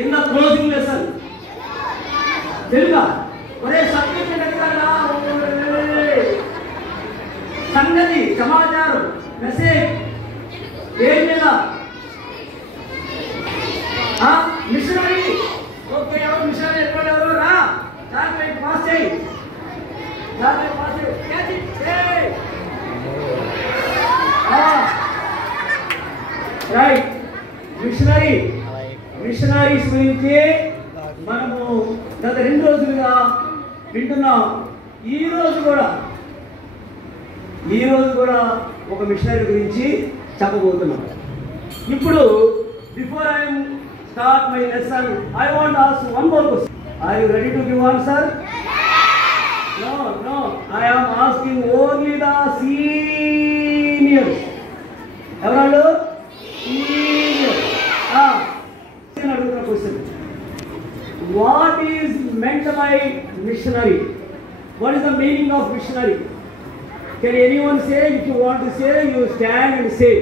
in the closing lesson. తెలుగా ఒరే subject ఎక్కడరా సంగతి సమాచారం మెసేజ్ ఏం లేదా మిషనరీ ఓకే ఎవరు మిషనరీ ఎక్కడెవరు రా దాని పాస్ చేయి దాని పాస్ చేయి రైట్ మిషనరీస్ గురించి మనము గత 2 రోజులుగా వింటున్నాం. ఈ రోజు కూడా ఒక మిషనరీ గురించి చెప్పబోతున్నాం. ఇప్పుడు before I start my lesson I want ask one more question. Are you ready to give answer? No, I am asking only the seniors. ఎవరు? Seniors. Question. What is meant by missionary? What is the meaning of missionary? Can anyone say? If you want to say, you stand and say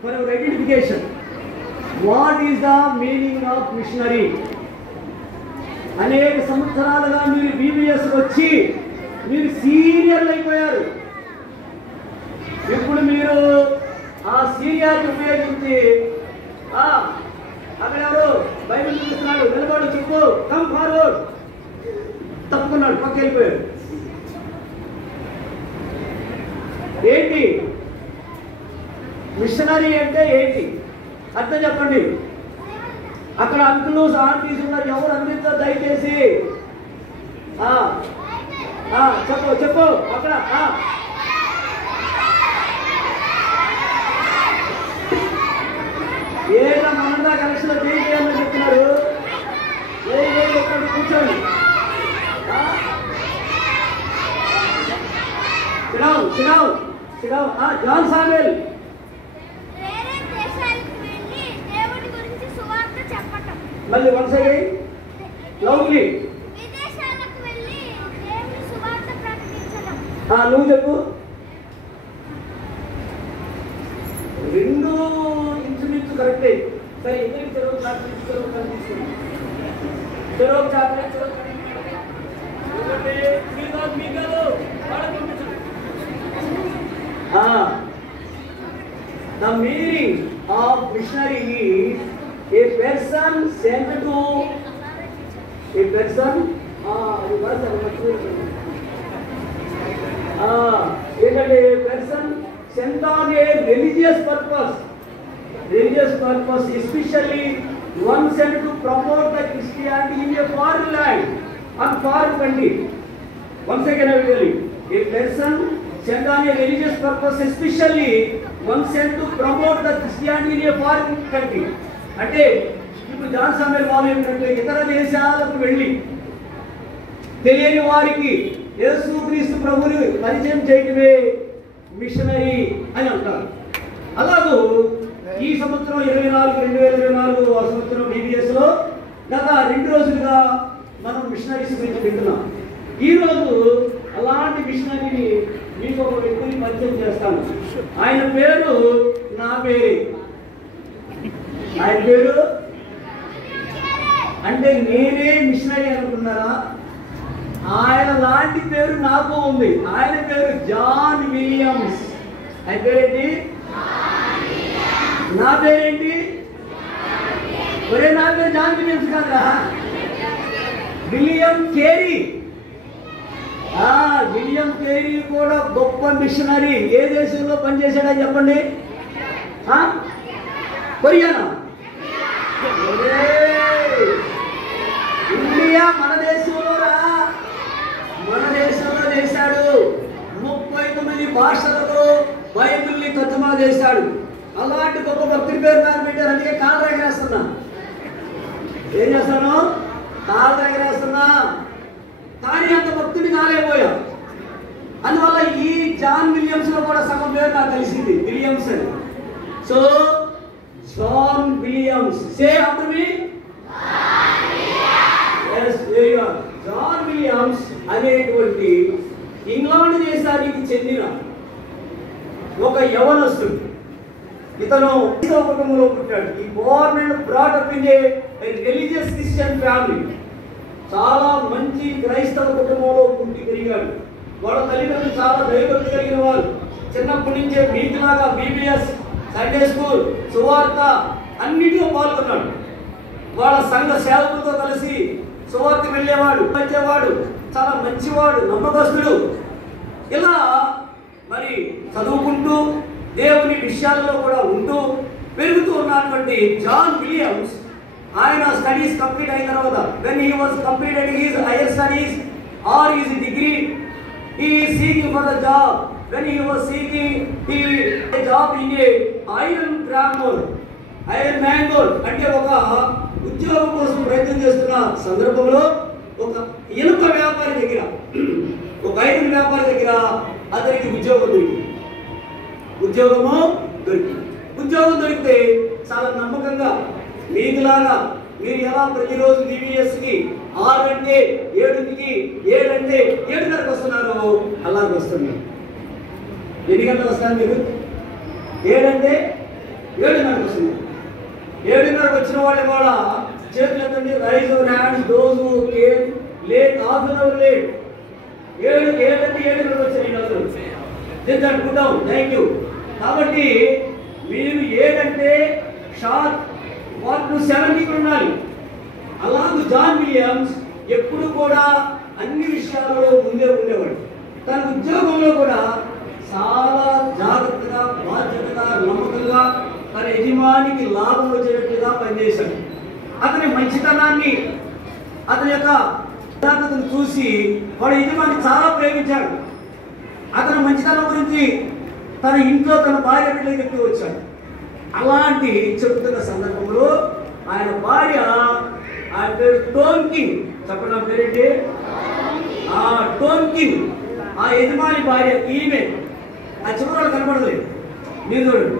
for your identification. What is the meaning of missionary? అనేక సంవత్సరాలుగా మీరు BBS వచ్చి మీరు సీనియర్లు అయిపోయారు. ఇప్పుడు మీరు ఆ సీనియర్ని ఉపయోగించి అక్కడ ఎవరు బైబిల్ చూపిస్తున్నాడు, నిలబడు చెప్పు, కమ్ ఫార్వర్డ్, తప్పుకున్నాడు, పక్క వెళ్ళిపోయాడు. ఏంటి మిషనరీ అంటే ఏంటి అర్థం చెప్పండి. అక్కడ అంకులు ఆంటీస్ ఉన్నారు, ఎవరు అందించారు దయచేసి చెప్పు అక్కడ ఏదో మనందా కలెక్షన్ చేయాలని చెప్తున్నారు. కూర్చోండి. జాన్ సామెల్ మళ్ళీ వన్స్ అగైన్ లౌడ్లీ నువ్వు చెప్పు. 2 ఇంచుమించు కరెక్టే. సరే ఇద్దరికి చెరువు తీసుకోండి. చెరువు chocolate The meaning of missionary is a person sent to a person ఏంటంటే person sent on a religious purpose, especially one sent to promote the Christianity in a foreign land and foreign country. Once again I will tell you, a person sent on a religious purpose, especially one sent to promote the Christianity in a foreign country. అంటే ఇప్పుడు John Samuel వాళ్ళు ఏంటంటే ఇతర దేశాలకు వెళ్ళి తెలియని వారికి యేసుక్రీస్తు ప్రభువుని పరిచయం చేయటమే మిషనరీ అని అంటారు. అలాగూ ఈ సంవత్సరం 2024 ఆ సంవత్సరం బీబీఎస్లో గత 2 రోజులుగా మనం మిషనరీస్ గురించి వింటున్నాం. ఈరోజు అలాంటి మిషనరీని మీకు ఒక వ్యక్తిని పరిచయం చేస్తాను. ఆయన పేరు నా పేరే. ఆయన పేరు అంటే నేనే మిషనరీ అనుకున్నారా? ఆయన లాంటి పేరు నాకు ఉంది. ఆయన పేరు జాన్ విలియమ్స్. ఆయన పేరేంటి? నా పేరేంటి? ఒరే నా పేరు జాన్ విలియమ్స్ కాదురా, విలియం కేరీ. విలియం కేరీ కూడా గొప్ప మిషనరీ. ఏ దేశంలో పనిచేశాడో చెప్పండి. కొరియానా? ఇండియా మన దేశంలో చేశాడు. 39 భాషలలో బైబిల్ని తర్జుమా చేశాడు. అలాంటి గొప్ప భక్తుడి పేరు నాకు పెట్టారు. అందుకే కాలు ఎగరేస్తున్నా. ఏం చేస్తాను? కాలు ఎగరేస్తున్నా. కానీ అంత భక్తుడి కాలేపోయా. అందువల్ల ఈ జాన్ విలియమ్స్ లో కూడా సగం పేరు నాకు తెలిసింది, విలియమ్స్ అని. So John Williams, say after me. John Williams అనేటువంటి ఇంగ్లాండ్ దేశానికి చెందిన ఒక యవనస్తుడు. ఇతను ఇతను క్రైస్తవ కుటుంబంలో పుట్టాడు. ఈ Born and brought up in a religious Christian family. చాలా మంచి క్రైస్తవ కుటుంబంలో పుట్టి పెరిగాడు. వాళ్ళ తల్లిదండ్రులు చాలా దైవభక్తి కలిగిన వారు. చిన్నప్పటి నుంచే మీకులాగా బీబీఎస్, సండే స్కూల్, సువార్త అన్నిటిలో పాల్గొన్నాడు. వాళ్ళ సంఘ సేవకులతో కలిసి సువార్త వెళ్ళేవాడు, వచ్చేవాడు. చాలా మంచివాడు, నమ్మకస్తుడు. ఇలా మరి చదువుకుంటూ దేవుని విషయాలలో కూడా ఉంటూ పెరుగుతూ ఉన్నటువంటి జాన్ విలియమ్స్ ఆయన స్టడీస్ కంప్లీట్ అయిన తర్వాత when he was completed his higher studies or his degree, he is seeking for the job. When he was seeking a job in a iron mangle అంటే ఒక ఉద్యోగం కోసం ప్రయత్నం చేస్తున్న సందర్భంలో ఒక ఇనుప వ్యాపారి దగ్గర, ఒక ఐరన్ వ్యాపారి దగ్గర అతనికి ఉద్యోగం దొరికితే చాలా నమ్మకంగా మీకులాగా మీరు ఎలా ప్రతిరోజు బీబీఎస్కి 6 అంటే 7కి, 7 అంటే 7:30కి వస్తున్నారో అలాగే వస్తున్నారు. ఎన్ని గంటలు వస్తారు మీరు? 7 అంటే 7:30కి వస్తున్నారు. 7:30కి వచ్చిన వాళ్ళు కూడా చేతులు ఎత్తండి. Raise your hands those who came late, half an hour late. 7 అంటే 7:30కి వచ్చారు. This good down, thank you. కాబట్టి మీరు 7 అంటే షార్ప్ 7కి ఉండాలి. అలాగే జాన్ విలియమ్స్ ఎప్పుడు కూడా అన్ని విషయాలలో ముందే ఉండేవాడు. తన ఉద్యోగంలో కూడా చాలా జాగ్రత్తగా, బాధ్యతగా, నమ్మకంగా తన యజమానికి లాభం వచ్చేటట్టుగా పనిచేశాడు. అతని మంచితనాన్ని, అతని యొక్క యథార్థతను చూసి వాడు యజమాని చాలా ప్రేమించాడు. అతని మంచితనం గురించి తన ఇంట్లో తన భార్య బిడ్డలకు చెప్తూ వచ్చాడు. అలాంటి చెప్తున్న సందర్భంలో ఆయన భార్య, ఆయన పేరు టోన్కిన్. చెప్పడం పేరేంటి? టోన్కిన్. ఆ యజమాని భార్య ఈమె. ఆ చివరి కనపడలేదు. మీరు చూడండి.